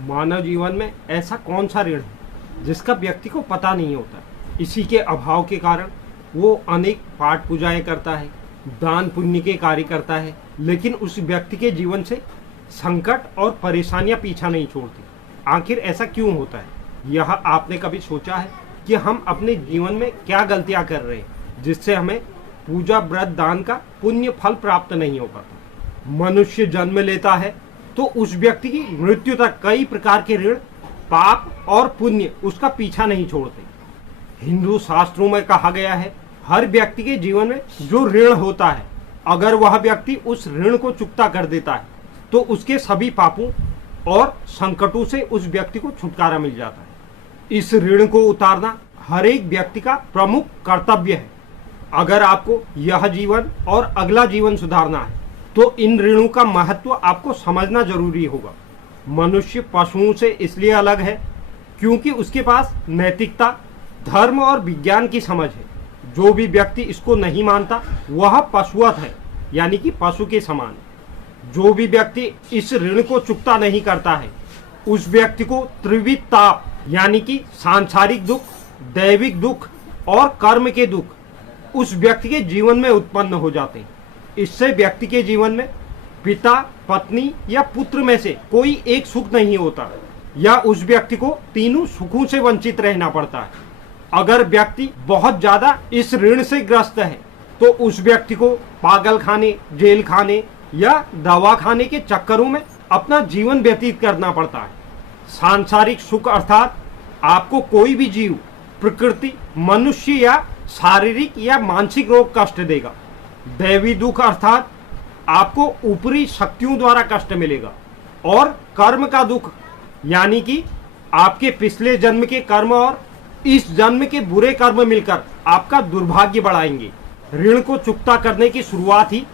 मानव जीवन में ऐसा कौन सा ऋण है जिसका व्यक्ति को पता नहीं होता। इसी के अभाव के कारण वो अनेक पाठ पूजाएं करता है, दान पुण्य के कार्य करता है, लेकिन उस व्यक्ति के जीवन से संकट और परेशानियां पीछा नहीं छोड़ती। आखिर ऐसा क्यों होता है? यह आपने कभी सोचा है कि हम अपने जीवन में क्या गलतियां कर रहे हैं जिससे हमें पूजा व्रत दान का पुण्य फल प्राप्त नहीं हो पाता? मनुष्य जन्म लेता है तो उस व्यक्ति की मृत्यु तक कई प्रकार के ऋण, पाप और पुण्य उसका पीछा नहीं छोड़ते। हिंदू शास्त्रों में कहा गया है, हर व्यक्ति के जीवन में जो ऋण होता है, अगर वह व्यक्ति उस ऋण को चुकता कर देता है तो उसके सभी पापों और संकटों से उस व्यक्ति को छुटकारा मिल जाता है। इस ऋण को उतारना हर एक व्यक्ति का प्रमुख कर्तव्य है। अगर आपको यह जीवन और अगला जीवन सुधारना है तो इन ऋणों का महत्व आपको समझना जरूरी होगा। मनुष्य पशुओं से इसलिए अलग है क्योंकि उसके पास नैतिकता, धर्म और विज्ञान की समझ है। जो भी व्यक्ति इसको नहीं मानता वह पशुवत है, यानी कि पशु के समान। जो भी व्यक्ति इस ऋण को चुकता नहीं करता है उस व्यक्ति को त्रिविध ताप, यानी कि सांसारिक दुख, दैविक दुख और कर्म के दुख उस व्यक्ति के जीवन में उत्पन्न हो जाते हैं। इससे व्यक्ति के जीवन में पिता, पत्नी या पुत्र में से कोई एक सुख नहीं होता या उस व्यक्ति को तीनों सुखों से वंचित रहना पड़ता है। अगर व्यक्ति बहुत ज्यादा इस ऋण से ग्रस्त है तो उस व्यक्ति को पागल खाने, जेल खाने या दवा खाने के चक्करों में अपना जीवन व्यतीत करना पड़ता है। सांसारिक सुख अर्थात आपको कोई भी जीव, प्रकृति, मनुष्य या शारीरिक या मानसिक रोग कष्ट देगा। दैवी दुख अर्थात आपको ऊपरी शक्तियों द्वारा कष्ट मिलेगा। और कर्म का दुख यानी कि आपके पिछले जन्म के कर्म और इस जन्म के बुरे कर्म मिलकर आपका दुर्भाग्य बढ़ाएंगे। ऋण को चुकता करने की शुरुआत ही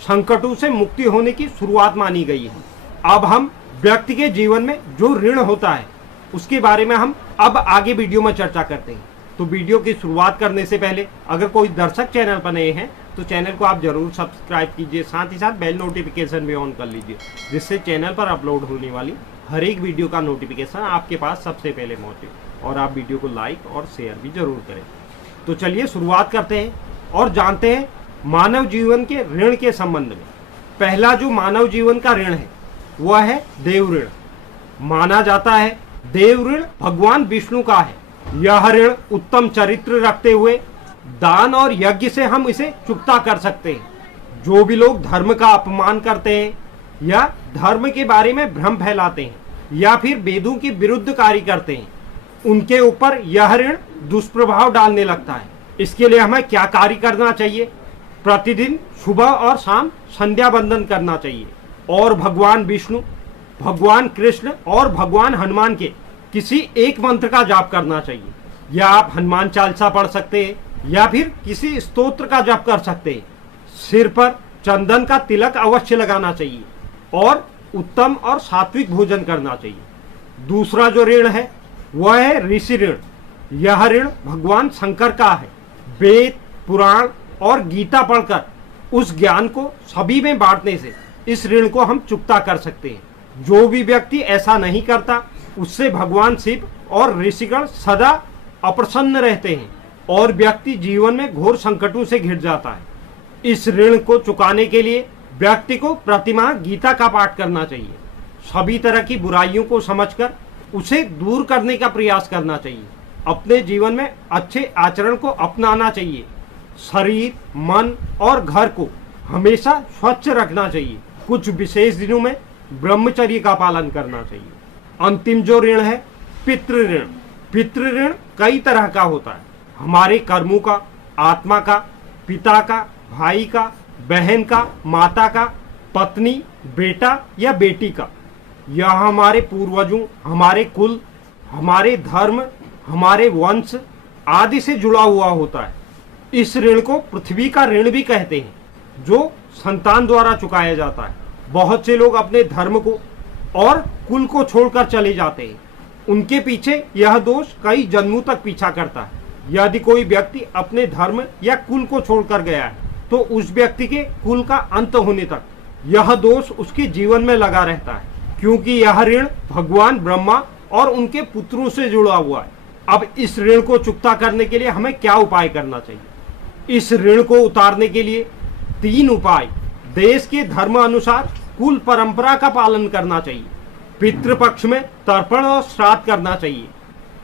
संकटों से मुक्ति होने की शुरुआत मानी गई है। अब हम व्यक्ति के जीवन में जो ऋण होता है उसके बारे में हम अब आगे वीडियो में चर्चा करते हैं। तो वीडियो की शुरुआत करने से पहले अगर कोई दर्शक चैनल पर नए हैं तो चैनल को आप जरूर सब्सक्राइब कीजिए, साथ ही साथ बेल नोटिफिकेशन भी ऑन कर लीजिए, जिससे चैनल पर अपलोड होने वाली हर एक वीडियो का नोटिफिकेशन आपके पास सबसे पहले पहुंचे। और आप वीडियो को लाइक और शेयर भी जरूर करें। तो चलिए शुरुआत करते हैं और जानते हैं मानव जीवन के ऋण के संबंध में। पहला जो मानव जीवन का ऋण है वह है देव ऋण। माना जाता है देव ऋण भगवान विष्णु का है। यह ऋण उत्तम चरित्र रखते हुए दान और यज्ञ से हम इसे चुकता कर सकते हैं। जो भी लोग धर्म का अपमान करते हैं या धर्म के बारे में भ्रम फैलाते हैं या फिर वेदों के विरुद्ध कार्य करते हैं, उनके ऊपर यह ऋण दुष्प्रभाव डालने लगता है। इसके लिए हमें क्या कार्य करना चाहिए? प्रतिदिन सुबह और शाम संध्या वंदन करना चाहिए और भगवान विष्णु, भगवान कृष्ण और भगवान हनुमान के किसी एक मंत्र का जाप करना चाहिए। या आप हनुमान चालीसा पढ़ सकते हैं या फिर किसी स्तोत्र का जाप कर सकते हैं। सिर पर चंदन का तिलक अवश्य लगाना चाहिए और उत्तम और सात्विक भोजन करना चाहिए। दूसरा जो ऋण है वह है ऋषि ऋण। यह ऋण भगवान शंकर का है। वेद, पुराण और गीता पढ़कर उस ज्ञान को सभी में बांटने से इस ऋण को हम चुकता कर सकते हैं। जो भी व्यक्ति ऐसा नहीं करता उससे भगवान शिव और ऋषिगण सदा अप्रसन्न रहते हैं और व्यक्ति जीवन में घोर संकटों से घिर जाता है। इस ऋण को चुकाने के लिए व्यक्ति को प्रतिमाह गीता का पाठ करना चाहिए। सभी तरह की बुराइयों को समझकर उसे दूर करने का प्रयास करना चाहिए। अपने जीवन में अच्छे आचरण को अपनाना चाहिए। शरीर, मन और घर को हमेशा स्वच्छ रखना चाहिए। कुछ विशेष दिनों में ब्रह्मचर्य का पालन करना चाहिए। अंतिम जो ऋण है पितृ ऋण। पितृ ऋण कई तरह का होता है। हमारे कर्मों का, आत्मा का, पिता का, भाई का, बहन का, माता का, पत्नी, बेटा या बेटी का। यह हमारे पूर्वजों, हमारे कुल, हमारे धर्म, हमारे वंश आदि से जुड़ा हुआ होता है। इस ऋण को पृथ्वी का ऋण भी कहते हैं जो संतान द्वारा चुकाया जाता है। बहुत से लोग अपने धर्म को और कुल को छोड़कर चले जाते हैं। उनके पीछे यह दोष कई जन्मों तक पीछा करता है। यदि कोई व्यक्ति अपने धर्म या कुल को छोड़कर गया है तो उस व्यक्ति के कुल का अंत होने तक यह दोष उसके जीवन में लगा रहता है, क्योंकि यह ऋण भगवान ब्रह्मा और उनके पुत्रों से जुड़ा हुआ है। अब इस ऋण को चुकता करने के लिए हमें क्या उपाय करना चाहिए? इस ऋण को उतारने के लिए 3 उपाय। देश के धर्म अनुसार कुल परंपरा का पालन करना चाहिए, पितृपक्ष में तर्पण और श्राद्ध करना चाहिए,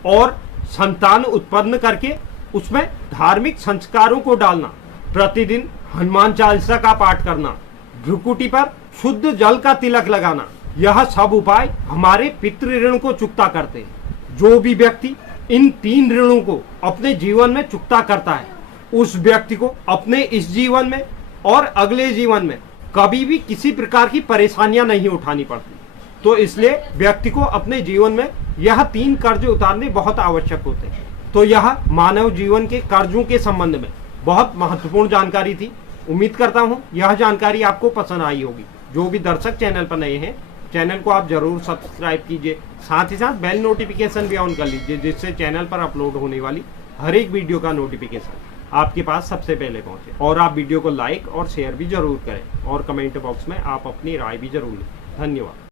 और संतान उत्पन्न करके उसमें धार्मिक संस्कारों को डालना, प्रतिदिन हनुमान चालीसा का पाठ करना, भ्रुकुटी पर शुद्ध जल का तिलक लगाना। यह सब उपाय हमारे पितृ ऋण को चुकता करते हैं। जो भी व्यक्ति इन 3 ऋणों को अपने जीवन में चुकता करता है, उस व्यक्ति को अपने इस जीवन में और अगले जीवन में कभी भी किसी प्रकार की परेशानियां नहीं उठानी पड़ती। तो इसलिए व्यक्ति को अपने जीवन में यह 3 कर्ज उतारने बहुत आवश्यक होते हैं। तो यह मानव जीवन के कर्जों के संबंध में बहुत महत्वपूर्ण जानकारी थी। उम्मीद करता हूं यह जानकारी आपको पसंद आई होगी। जो भी दर्शक चैनल पर नए हैं, चैनल को आप जरूर सब्सक्राइब कीजिए, साथ ही साथ बेल नोटिफिकेशन भी ऑन कर लीजिए, जिससे चैनल पर अपलोड होने वाली हर एक वीडियो का नोटिफिकेशन आपके पास सबसे पहले पहुंचे। और आप वीडियो को लाइक और शेयर भी जरूर करें, और कमेंट बॉक्स में आप अपनी राय भी जरूर लें। धन्यवाद।